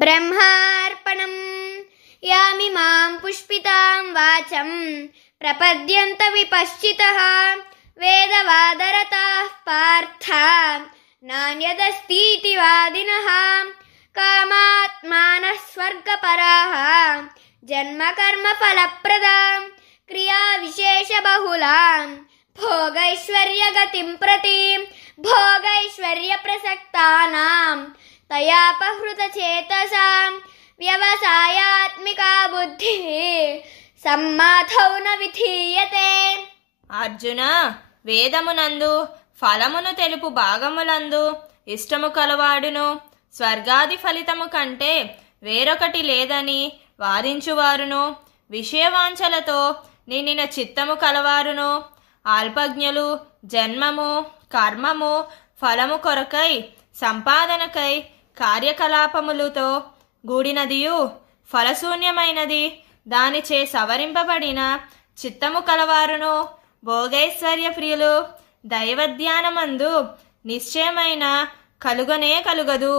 బ్రహ్మార్పణం యామిమాం పుష్పితాం వాచం ప్రపద్యంత విపశ్చితః వేదవాదరతాః పార్థ నాన్యదస్తీతి వాదినః కామాత్మానః స్వర్గపరాః జన్మకర్మ ఫలప్రదాం క్రియా విశేష బహుళాం భోగైశ్వర్యగతిం ప్రతి భోగైశ్వర్య ప్రసక్తానాం తయాపహృత చేతసాం వ్యవసాయాత్మికా బుద్ధి సమ్మాథౌ న విధీయతే. అర్జున, వేదమునందు ఫలమును తెలుపు భాగములందు ఇష్టము కలవాడును స్వర్గాది ఫలితము కంటే వేరొకటి లేదని వాదించువారును, విషయవాంఛలతో నిండిన చిత్తము కలవారును, అల్పజ్ఞులు జన్మము కర్మము ఫలము కొరకై సంపాదనకై కార్యకలాపములతో గూడినదియు ఫలశూన్యమైనది దానిచే సవరింపబడిన చిత్తము కలవారును, భోగైశ్వర్య ప్రియులు దైవధ్యానమందు నిశ్చయమైన కలుగనే కలుగదు.